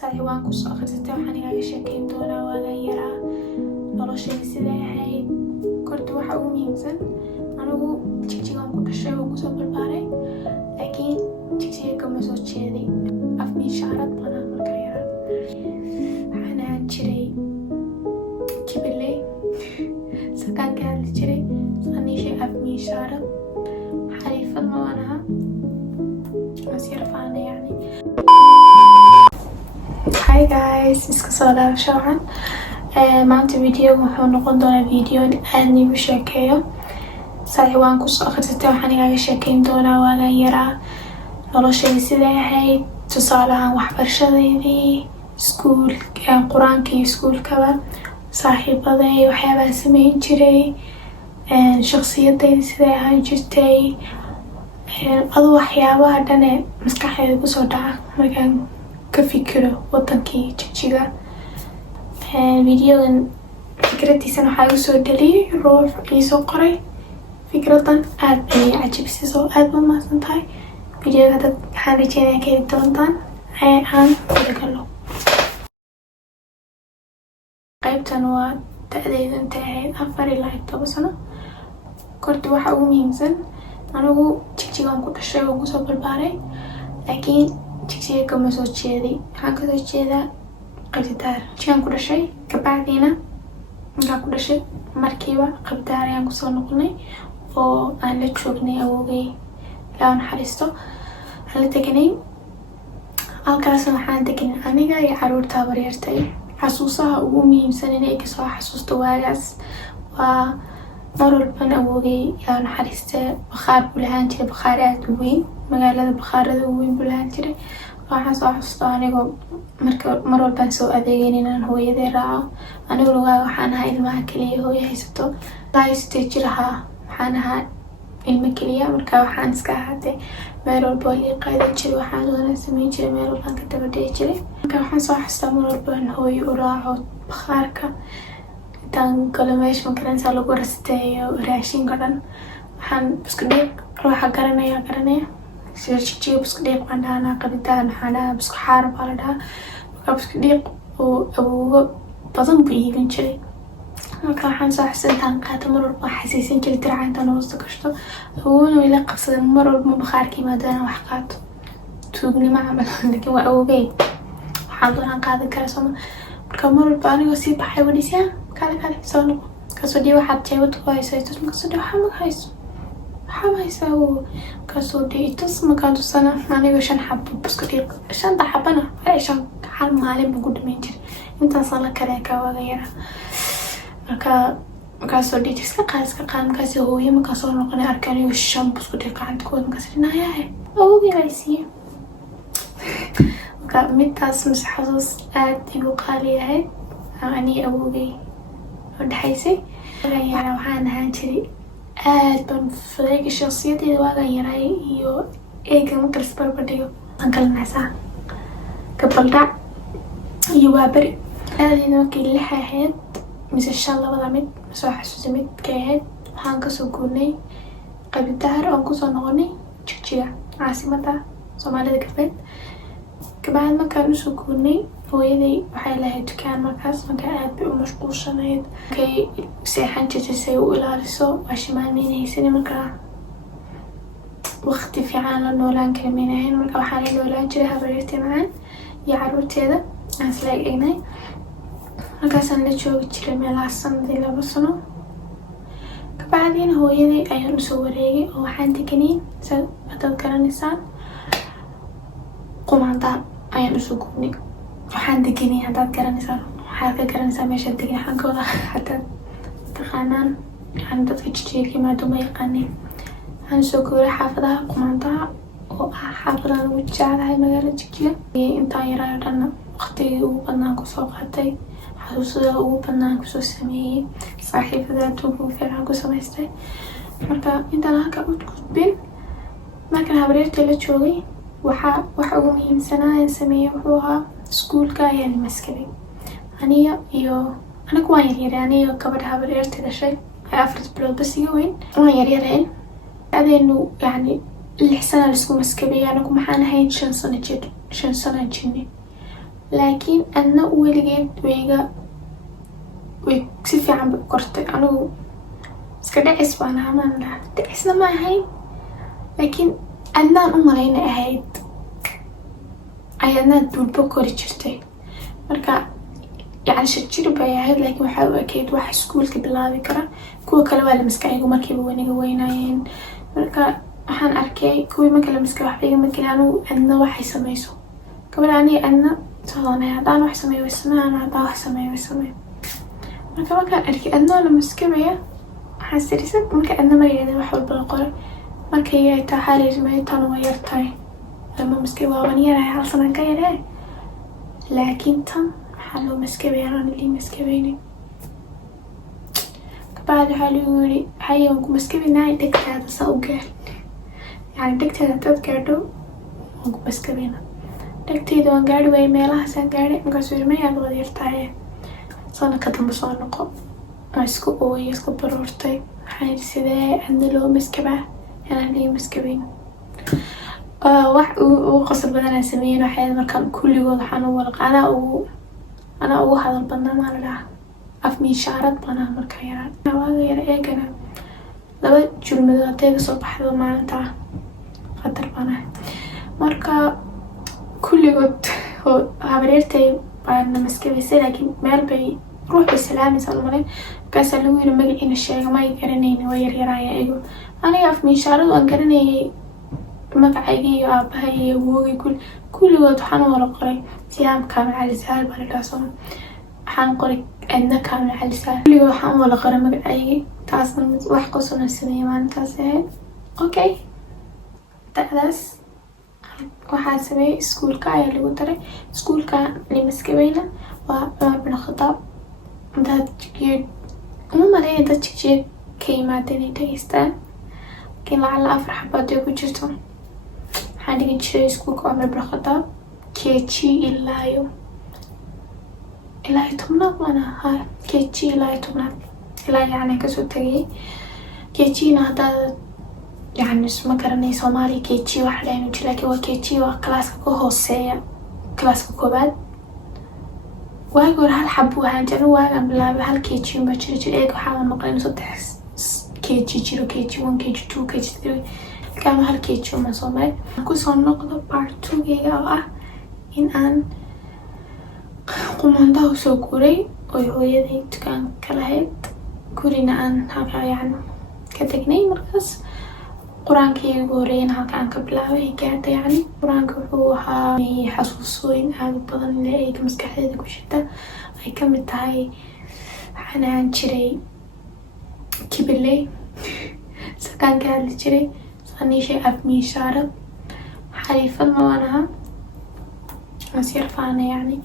Taiwan ku soo akhrisatay waxaan igaga sheekeyn doonaa waagaan yaraa noloshayda siday ahayd. Korta waxa ugu muhiimsan anigu jigjigaan ku dhashay oo kusoo barbaaray, laakiin jigjiga kama soo jeeday. Af miishaarad badan markaa yaraa waxaan ahaan jiray kibiley sakaan ka hadli jiray anishay af miishaarad xariifad ma waan ahaa asyar faana yani. Hi guys, iska soo laabasho waxaan maanta video wuxuu noqon doonaa video aad niigu sheekeeyo. Taiwan ku soo akhrisatay waxaan igaga sheekeyn doonaa waagaan yaraa noloshayda siday ahayd, tusaalahaan waxbarashadeydii, iskuul quraanka iyo iskuulkaba, saaxiibaday waxyaabaan sameyn jiray, shakhsiyadayda siday ahaan jirtay, aduu waxyaabaha dhan ee maskaxdayda kusoo dhaca markaan ka fikiro wadankii jigjiga. Videogan fikradiisan waxaa igu soo dhaliyay ruux iisoo qoray fikradan aad ayay cajabisay, aad ba mahadsan tahay. Videoga dad waxaan rajeynaya ka heli doontaan aan galo. Qaybtan waa da'dayda intay ahayd 4 ilaa 10 sano. Korta waxa ugu muhiimsan anigu jigjigaan ku dhashay oo kusoo barbaaray, laakiin jigjiga kama soo jeeday. Waxaan ka soo jeedaa Qabdaar. Jigjigaan ku dhashay kabacdiina markaan ku dhashay markiiba Qabdaar ayaan kusoo noqonay oo aan la joognay awoogay ilaa naxariisto aan la deganay. Halkaasna waxaan deganay aniga iyo caruurta baryartay. Xasuusaha ugu muhiimsan inay kasoo xasuusto waagaas waa mar walban awoogay ilaa naxariiste bakhaar buu lahaan jiray, bakhaar aad u weyn, magaalada bakhaarada ugu weyn buu lahaan jiray. Waxaan soo xasuusto anigoo mar walbaan soo adeegayn inaan hooyaday raaco. Anigu lugaa waxaan ahaa ilmaha keliya hooyo haysato. Laayistee jiraha waxaan ahaa ilmo keliya, markaa waxaan iska ahaatay meel walba ii qaadan jiray, waxaan doonaa sameyn jiray, meel walbaan ka daba dhici jiray. Markaa waxaan soo xasuustaa mar walbaan hooyo u raaco bakhaarka intaan galo meesha makaranaysaa lagu rasteeyo raashinka dhan. waxaan isku dhiiq ruuxa garanaya jigjiga isku dhiiq baan dhahanaa, Qabdaar waxaan dhahaa isku xaar baa la dhahaa. Markaa isku dhiiq oo awoogo badan buu iibin jiray. Marka waxaan soo xasuustaa intaan qaato mar walba xasiisan jiray dirca intaan hoosta gashto. Awoogana way la qabsadeen mar walba bakhaarka yimaadaan wax qaato tuugnimo camal, laakiin waa awoogay waxaan doonaan qaadan karaa sooma. marka mar walba anigoo sii baxay wadhisyaa kale soo noqo kasoo dhii waxaad jeebad ku hayso markaasoo dhii waxaa ma hayso waxaa haysaa oo kasoo dhii tus markaan tusana anigoo 5 xabo isku dhiiq 5 xabana hal maalin baan ku dhamayn jiray. intaasaan la kale ka waaga yaraa. markaasoo dhii iska qaad markaasoo hooyo markaasoo noqonay arkaan iyo 5 isku dhiiq gacanta ku wada markaasoo dhinaayaahe awoogay baa isiiye. marka midtaas xasuus aad igu qaali ahayd aniga awoogay oo dhaxaysay. waagaan yaraa waxaan ahaan jiray aad baan fadayga shakhsiyadeyda waagaan yaray iyo eega marka la barbardhigo aan kala nacsaa. gabaldhac iyo waaberi aadayda markii 6 ahayd mise 5 labada mid soo xasuusay midkay ahayd. waxaan kasoo guurnay Qabdaar oon kusoo noqonay jigjiga caasimada Soomaalida galbeed. kabacdi markaan usoo guurnay hooyaday waxay lahayd dukaan markaa aad bay u mashquulsanayd. markay seexan jirtay say u ilaaliso waa shimaalmeyn haysanin, markaa waqti fiican la noolaan kara maynahayn. marka waxaan la noolaan jiray habaryartay macaan iyo caruurteeda aan isla egnay. markaasaan la joogi jiray meelahaas sanadii 2 sano. kabacdiina hooyaday ayaan usoo wareegay oo waxaan deganay hadaad garanaysaan Qumandaar ayaan usoo guurnay. waxaan deganay hadaad garanaysaan waxaad ka garanaysaa meeshaad degan waxaan ka wada hadaad taqaanaan yani dadka jigjiga yimaado ma yaqaaneen. waxaan usoo guuray xaafadaha Qumandaar oo ah xaafadaha ugu jecelahay magaalada jigjiga. intaan yaraayo dhanna waqtigii ugu badnaan kusoo qaatay, xasuusada ugu badnaan kusoo sameeyey, saaxiibada adduunka ugu fiican ku samaystay. marka intaan halka u gudbin markaan habaryartay la joogay waxa ugu muhiimsanaa aan sameeyey wuxuu ahaa iskuulka ayaan maskaday. anigu waan yaryaray aniga gabadha habaryartay dhashay 4 bilood bas iga weyn waan yaryareen. adeenu yani 6 sano la isku maskabay, anigu maxaan ahayn 5 sano jirnay. laakiin adna weligeed way si fiican bay u kortay. anigu iska dhicis baan ahaa, maan dhaha dhicisna ma ahayn, laakiin adnaan u malayna ahayd ay adnaa duulba kori jirtay. marka yani shajir bay ahayd, laakiin waxaa u ekeyd wax iskuulka bilaabi kara. kuwa kale waa la miska ayagu markiiba waniga weynaayeen. marka waxaan arkay kuwii marka la miska waxba igama gelin, anigu adna waxay samayso gabadha aniga adna sadoonay, haddaan wax sameeyo way sameeyaan, haddaan wax sameeyo way sameeyo. marka markaan arkay adnoo la miskabaya waxaan sirisan marka adna magaceeda wax walba la qoray. markay ay tahay xariirmay tan waa yartahay lama miskay waa wan yarahay, hal sanaan ka yaree, laakiin tan waxaa loo miskabaya aan lii miskabaynin. kabacdi waxaa lagu yiri haye waan ku miskabinaa dhegtaada saa u gaar, yani dhegteeda dad gaadho waan ku miskabina. dhegteyda waan gaari waayay, meelahaasaan gaadhay. markaasuu yiri may aad wada yartahay, sana ka dambe soo noqo. waa isku ooyay, isku baroortay. waxaan yidhi sidee adna loo miskabaa inaan lii miskabayn. wax ugu qosol badanaa sameeyeen waxay markaan kulligood waxaan u walaq anaa ugu hadal badnaa maa la dhaha af miishaarad banaa markaa yaraan. waaga yara eegana 2 julmadood hadday kasoo baxdo maalinta qatar banaa. marka kulligood habareertay baana miskabaysay, laakiin meel bay ruux bay salaamaysaa u malayn. markaasaa lagu yiri magaciina sheega, ma ay garanayni, waa yaryaraaya igu. aniga af miishaaradu aan garanayay magacayga iyo aabahay iyo awoogay kulligood waxaan u wala qoray siyaam kaamil cali saal baa la dhahaa soo. waxaan qoray adna kaamil cali saal, kulligood waxaan u wala qoray magacayga. taasna wax qosolna sameeyay maalintaas ahayd. okay, da'daas waxaa sameeyay iskuulka ayaa lagu daray. iskuulka limaskabayna waa Cumar bin Khadaab. dad jigjeed uma maleeya dad jigjeed ka yimaadeen ay dhageystaan, laakiin lacala 4 xabaad ay ku jirto. waxaan dhigin jiray iskuulka Cumar bin Khadaab KG ilaa 10aad waana ahaa. KG ilaa 10aad ilaa yani kasoo tagay. KG-na haddaad يعني اسمه كرني سومالي كيتشي واحدة يعني لكن هو كيتشي وكلاس كهوسية كلاس كوباد واقول هالحبوها جرو واقع بالله بهالكيتشي وبشري إيه وحاول مقلين صدق كيتشي جرو كيتشي 1 كيتشي 2 كيتشي 3 كان هالكيتشي وما صومال أكو صار نقطة part 2 جيجا إن أن قمنا ده سوكوري وهو يدي كان كلاهيد كورينا أن هكا يعني كتجني مركز quraankii ugu horeeyay halkaan ka bilaabay gaarta yani quraanka wuxuu ahaa xasuusooyin aad u badan ee ay maskaxdeeda ku jirta. ay ka mid tahay waxaan ahaan jiray kibiley sakaan ka hadli jiray sanishay afmiishaarad xariifadna waan ahaa masir faana yani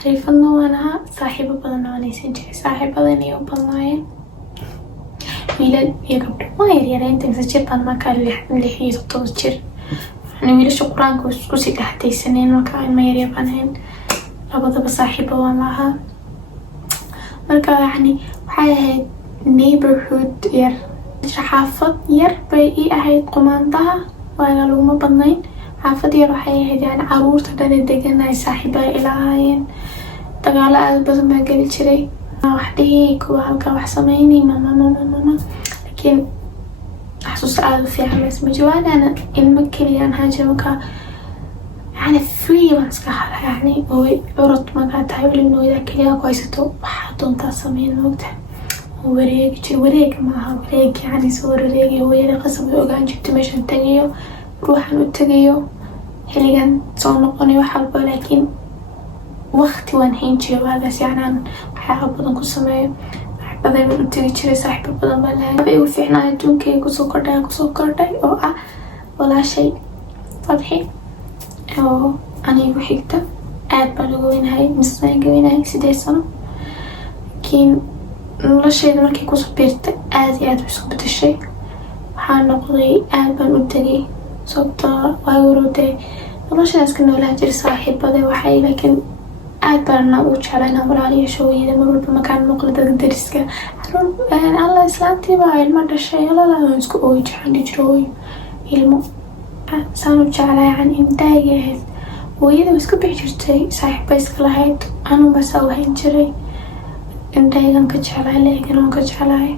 xariifadna waan ahaa saaxiibo badan waan haysan jiray saaxiibadan iyo badnaayeen wiilal iyo gabdho ma yaryareen inta jirtaan markaa 6 iyo 7 jir yani wiilasha quraanka isku sii dhaxtaysaneen markaa ma yaryar banayn labadaba saaxiibo waan lahaa. marka yani waxay ahayd neighborhood yar xaafad yar bay ii ahayd qumaantaha waaga laguma badnayn xaafad yar waxay ahayd yani caruurta dhan degan ay saaxiibo ay lahaayeen dagaalo aad badan baa geli jiray وحدي كوالك وحسميني ماما لكن أحسوس عاد في عمل اسمه جوال أنا المكلي أنا هاجي مكا يعني فري وانسكحلها يعني هو عرض مكا تعبلي إنه إذا كليها كويسة وحاطون تصمين وقتها وريق معها وريق يعني صور وريق هو يلي قسم يوغان جبت مشان تغيو روحان وتغيو هليغان صونقوني وحالبا لكن وقتي وان هين جيو هذاس يعني waxaa badan ku sameeyo badan u tagi jiray saaxiibo badan baa lahayd ay u fiicnaa adduunkay ku soo kordhay oo ah walaashay Fadhi oo anigu xigta aad baa lagu weynahay misnaan gawinahay 8 sano kiin noloshayda markay ku soo biirtay aad iyo aad isku bedeshay waxaan noqday aad baan u tagay sababtoo waa ururtay noloshaas ka noolaa jiray saaxiibada waxay laakiin aad baana u jeclayna walaaliyo shooyada marwalba makaan muuqda dariska alla islaantii baa ilmo dhashay la isku ooy jecel jirooy ilmo saan u jeclaa yani intaaga ahayd hooyada way iska bixi jirtay, saaxiib bay iska lahayd, anuu bas u hayn jiray. Indhaygan ka jeclahay, leegan ka jeclahay.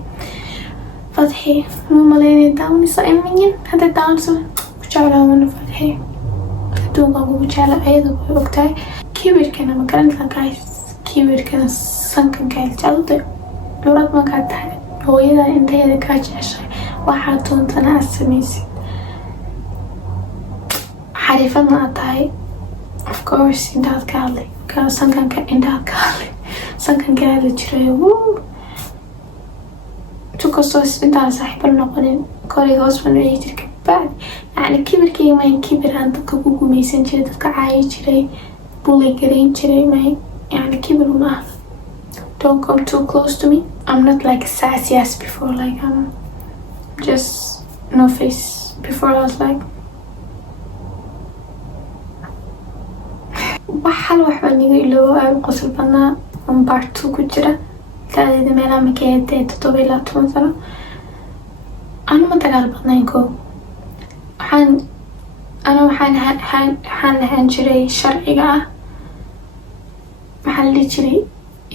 Fatxi ma malaynay daawanaysa ilmiyin hadda daawanaysa ku jeclaa wana Fatxi adduunka ugu jeclaa ayada way ogtahay. Kibirkana ma garanaysaa guys, kibirkana sankan ka jeclada lurad ma ka tahay hooyada indhayada ka jeceshay waxaa doontana aad samaysid xariifadna aad tahay. Of course indhaad ka hadlay ka sankanka indhaad ka hadlay sankanka hadli jiray tukastos intaan saaxiibo noqonin kolay hoos baan u jirka بعد يعني كبركي ما ينكبر عن تكبوكو ميسن جري تكعاي جري بولي جرين جري ما يعني كبر ما don't come too close to me. I'm not like sassy as before, like I'm just no face. Before I was like waxal waxba niga iloobo ay qosol badnaa on part 2 ku jira taadida meelaha makeedee 17 sano أنا ما تقال بطنينكو waxaan lahaan jiray sharciga maxaa la jiray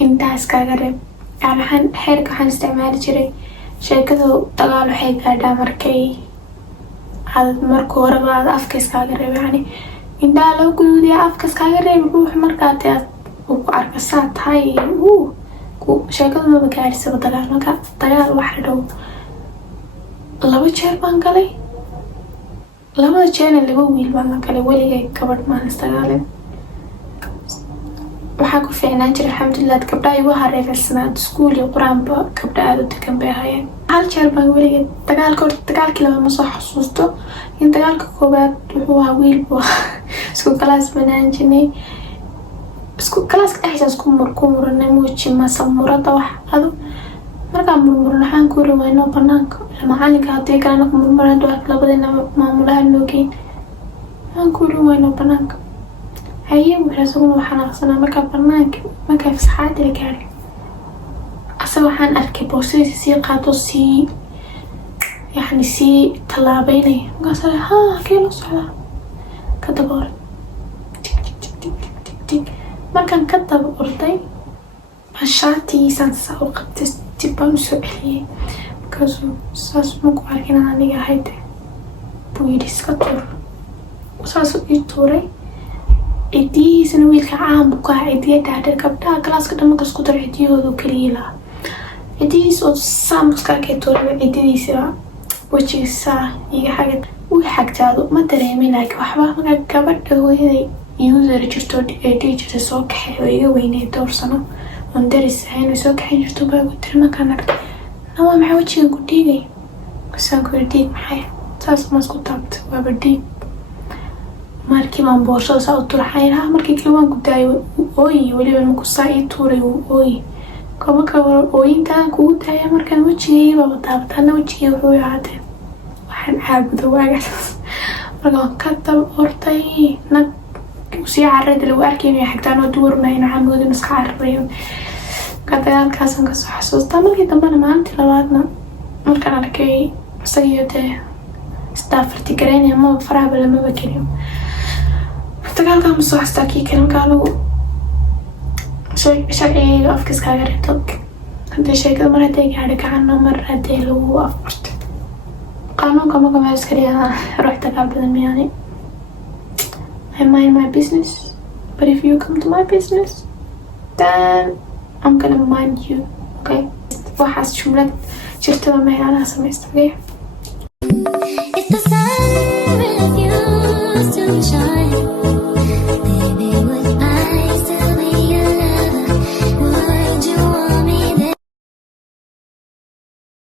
intaas kaaga reeb yani xeerka waxaan isticmaali jiray sheekadu dagaal waxay gaadhaa markay aad marka horeba aad afka iskaaga reeb yani indhaha loo guduudiya afka iskaaga reeb ruux markaa aad ku arkasaa tahay sheekadu maba gaadhisaba dagaal marka dagaal waxa dhow 2 jeer baan galay 2 jeer laba wiil baan galay weligay gabadh maan istagaalin waxaa ku fiicnaan jiray alxamdulilah gabdhaha igu hareeraysanaa iskuul iyo quraanba gabdha aad u degan bay ahaayeen. hal jeer baan weligay dagaalkii laba ma soo xasuusto in dagaalka koobaad wuxuu ahaa wiil buu isku kalaas banaan jirnay isku kalaaska dhexdiisa isku muranay muuji masamurada wax adu markaan murmurno waxaan ku riwaynoo banaanka macalinka haddii kalena ku murmuraan labadina maamulaha noogeyn waxaan ku riwaynoo banaanka haye waxaasuguna waxaan aqsanaa markaa banaanka markaa fasaxaadi la gaadhay asaga waxaan arkay boosadiisa sii qaato sii tallaabeynaya markaasa haa kee loo socdaa ka daba orday markaan ka daba orday shaatigiisaan saa u qabtay dib baan usoo celiyey markaasuu saas maku arkin aan aniga ahayd buu yidhi iska tuur saasuu ii tuuray cidiyihiisana wiilka caan buu ka ahaa cidiya dhaadheer gabdhaha galaaska dhan marka isku daro cidiyahoodu kaliya lahaa cidiyihiis oo saambuskaakee tuuraba cididiisa wejigiisa iga xagad wii xagtaado ma dareemin laakiin waxba markaa gabadha hooyaday user jirto ee dhihi jirtay soo kaxay oo iga weynay dhowr sano on daris ahayn way soo kaxayn jirto baa ku tiri markaan arkay nawaa maxaa wejigan ku dhiigay kasaan ku yidhi dhiig maxay saas ma isku taabtay waaba dhiig markii baan boorsada saa u turxay lahaa markii kale waan ku daayay ooyi weliba maku saa ii tuuray ooyi marka ooyintaan kugu daaya markaan wejigay baaba taabataana wejigay wuxuu ahaatee waxaan caabudo waagaas marka waan ka daba ortay nag sii carrada lagu arkay inay xagtaan oo duwarnayn waxaan moodin iska carrayo marka dagaalkaasaan kasoo xasuustaa. markii dambena maalintii labaadna markaan arkay isagiyo dee isdaafarti garaynaya maba farahaba lamaba keliyo dagaalkaan masoo xastaa kii kale markaa lagu sharcigayga afka iskaaga reebto haddii sheekada mar hadday gaadha gacano mar haddii lagu afbartay qaanuunka marka meel iska dhigaa ruux dagaal badan miyaani. I mind my business, but if you come to my business, then I'm gonna mind you, okay? waxaas jumlad jirtaba meelaha samaysta, okay?